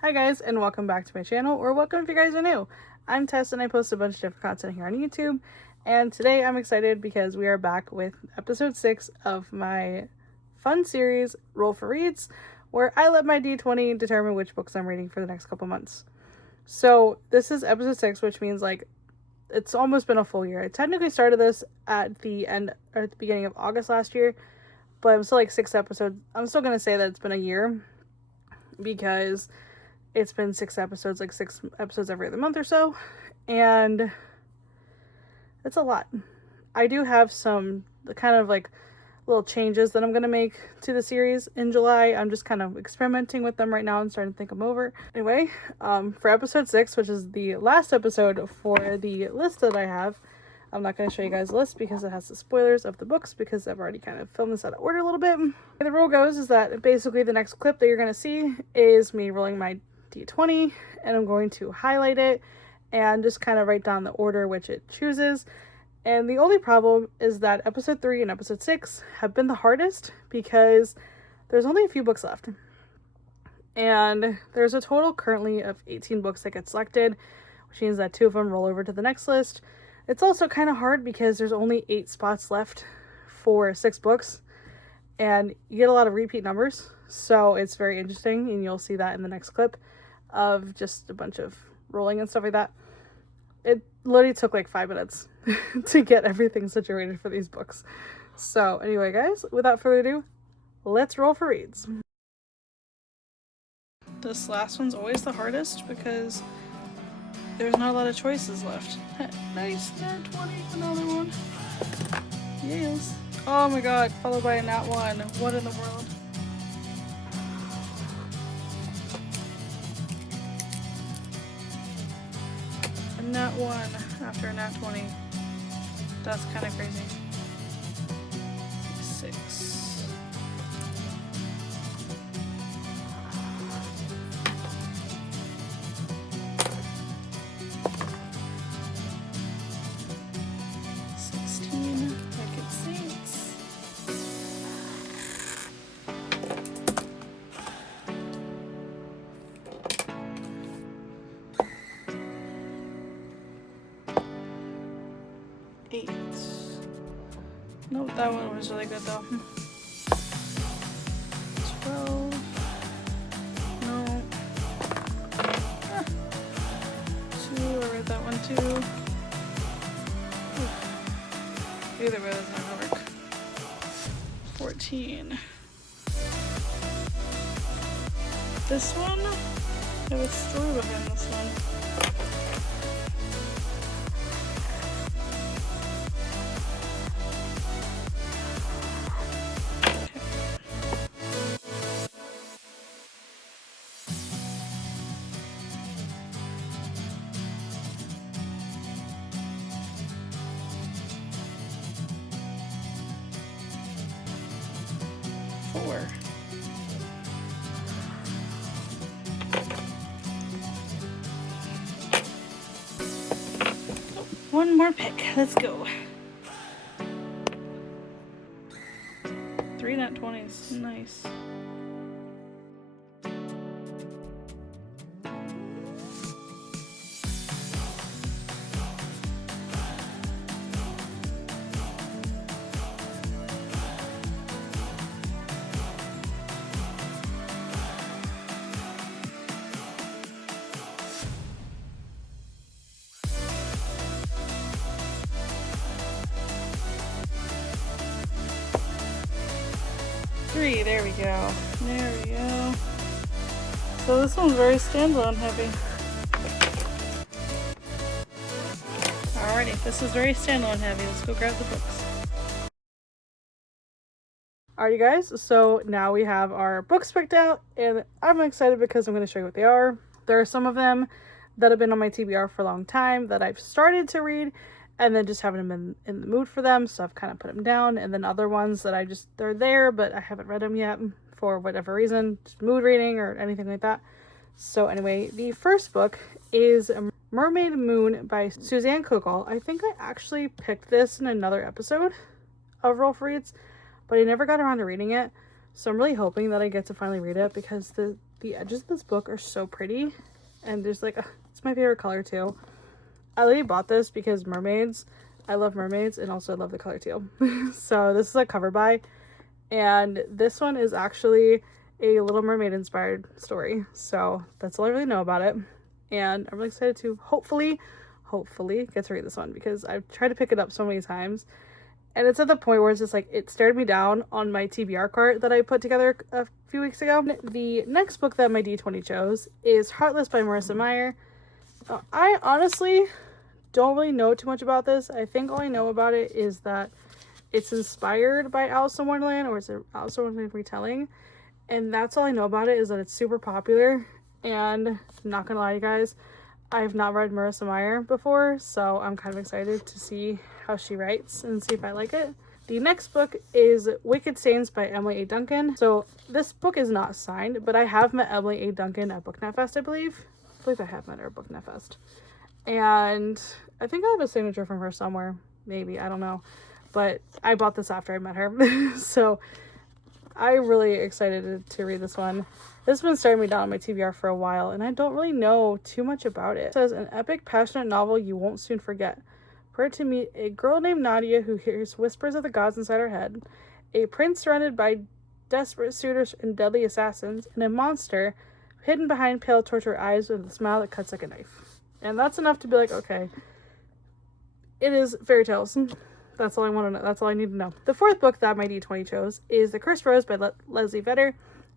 Hi guys, and welcome back to my channel, or welcome if you guys are new. I'm Tess and I post a bunch of different content here on YouTube, and today I'm excited because we are back with episode 6 of my fun series, Roll for Reads, where I let my D20 determine which books I'm reading for the next couple months. So this is episode 6, which means like it's almost been a full year. I technically started this at the beginning of August last year, but I'm still like 6 episodes. I'm still gonna say that it's been a year because it's been 6 episodes, like 6 episodes every other month or so, and it's a lot. I do have some kind of like little changes that I'm going to make to the series in July. I'm just kind of experimenting with them right now and starting to think them over. Anyway, for episode 6, which is the last episode for the list that I have, I'm not going to show you guys the list because it has the spoilers of the books, because I've already kind of filmed this out of order a little bit. The rule goes is that basically the next clip that you're going to see is me rolling my D20, and I'm going to highlight it and just kind of write down the order which it chooses. And the only problem is that episode 3 and episode 6 have been the hardest because there's only a few books left. And there's a total currently of 18 books that get selected, which means that 2 of them roll over to the next list. It's also kind of hard because there's only 8 spots left for 6 books, and you get a lot of repeat numbers. So it's very interesting, and you'll see that in the next clip of just a bunch of rolling and stuff like that. It literally took like 5 minutes to get everything situated for these books. So anyway, guys, without further ado, let's roll for reads. This last one's always the hardest because there's not a lot of choices left. Nice, nat 20, another one. Yes. Oh my god, followed by a nat 1. What in the world? A nat 1 after a nat 20. That's kind of crazy. 6. Nope, that one was really good though. 12. No. 2, I read that one too. Oof. Either way, that's not gonna work. 14. This one? I have a story behind this one. 4. Oh, one more pick. Let's go. 3 nat 20s. Nice. There we go. There we go. So this one's very standalone heavy. Alrighty, this is very standalone heavy. Let's go grab the books. Alrighty guys, so now we have our books picked out, and I'm excited because I'm going to show you what they are. There are some of them that have been on my TBR for a long time that I've started to read, and then just haven't been in the mood for them, so I've kind of put them down. And then other ones that they're there, but I haven't read them yet for whatever reason, just mood reading or anything like that. So anyway, the first book is Mermaid Moon by Suzanne Kugel. I think I actually picked this in another episode of Roll for Reads, but I never got around to reading it. So I'm really hoping that I get to finally read it, because the edges of this book are so pretty, and there's like it's my favorite color too. I literally bought this because mermaids. I love mermaids, and also I love the color teal. So this is a cover buy, and this one is actually a Little Mermaid inspired story. So that's all I really know about it, and I'm really excited to hopefully get to read this one, because I've tried to pick it up so many times, and it's at the point where it's just like it stared me down on my TBR cart that I put together a few weeks ago. The next book that my D20 chose is Heartless by Marissa Meyer. I honestly don't really know too much about this. I think all I know about it is that it's inspired by Alice in Wonderland, or it's an Alice in Wonderland retelling, and that's all I know about it, is that it's super popular. And I'm not gonna lie to you guys, I have not read Marissa Meyer before, so I'm kind of excited to see how she writes and see if I like it. The next book is Wicked Stains by Emily A. Duncan. So this book is not signed, but I have met Emily A. Duncan at BookNet Fest, I believe. I believe I have met her at BookNet Fest. And I think I have a signature from her somewhere. Maybe, I don't know. But I bought this after I met her. So I'm really excited to read this one. This has been staring me down on my TBR for a while, and I don't really know too much about it. It says, an epic, passionate novel you won't soon forget. Prepare to meet a girl named Nadia who hears whispers of the gods inside her head, a prince surrounded by desperate suitors and deadly assassins, and a monster hidden behind pale, tortured eyes with a smile that cuts like a knife. And that's enough to be like, okay, it is fairy tales. That's all I want to know. That's all I need to know. The fourth book that my D20 chose is The Cursed Rose by Leslie Vedder.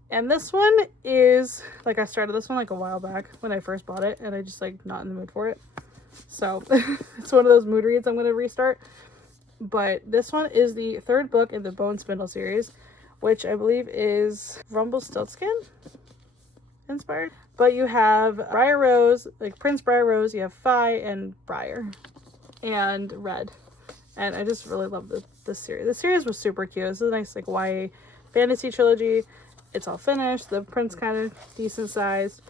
And this one is, like, I started this one like a while back when I first bought it, and I just like not in the mood for it. So it's one of those mood reads I'm going to restart. But this one is the third book in the Bone Spindle series, which I believe is Rumpelstiltskin inspired. But you have Briar Rose, like Prince Briar Rose, you have Fi and Briar and Red. And I just really love this series. The series was super cute. This is a nice like YA fantasy trilogy. It's all finished. The print's kind of decent sized.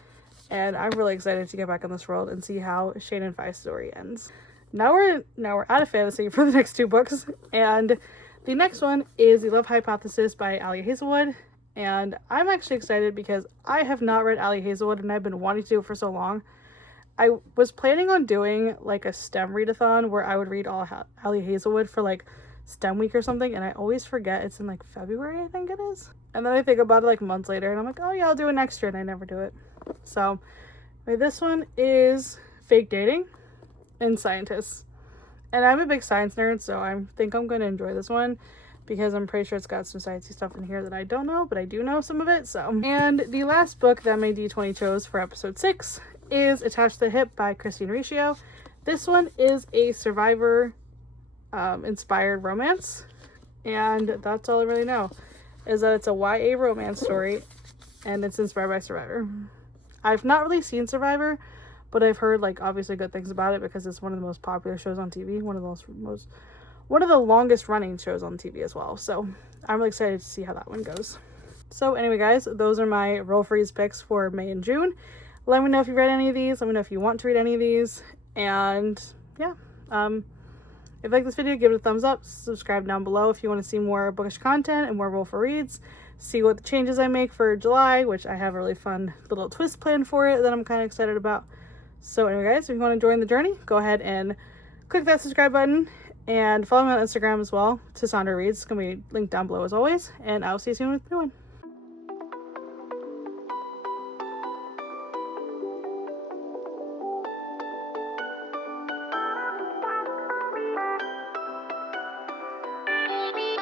And I'm really excited to get back in this world and see how Shane and Fi's story ends. Now we're out of fantasy for the next two books. And the next one is The Love Hypothesis by Ali Hazelwood. And I'm actually excited because I have not read Ali Hazelwood, and I've been wanting to do it for so long. I was planning on doing like a STEM readathon where I would read all Ali Hazelwood for like STEM week or something, and I always forget it's in like February, I think it is. And then I think about it like months later, and I'm like, oh yeah, I'll do it next year, and I never do it. So this one is Fake Dating and Scientists. And I'm a big science nerd, so I think I'm going to enjoy this one, because I'm pretty sure it's got some sciencey stuff in here that I don't know, but I do know some of it. So, and the last book that my D20 chose for episode 6 is Attached to the Hip by Christine Riccio. This one is a Survivor inspired romance, and that's all I really know, is that it's a YA romance story, and it's inspired by Survivor. I've not really seen Survivor, but I've heard like obviously good things about it, because it's one of the most popular shows on TV, one of the longest running shows on TV as well. So I'm really excited to see how that one goes. So anyway, guys, those are my Roll Freeze picks for May and June. Let me know if you read any of these. Let me know if you want to read any of these. And yeah, if you like this video, give it a thumbs up. Subscribe down below if you want to see more bookish content and more Roll for Reads. See what the changes I make for July, which I have a really fun little twist planned for it that I'm kind of excited about. So anyway, guys, if you want to join the journey, go ahead and click that subscribe button. And follow me on Instagram as well, Tessaundra Reads. It's going to be linked down below as always. And I'll see you soon with a new one.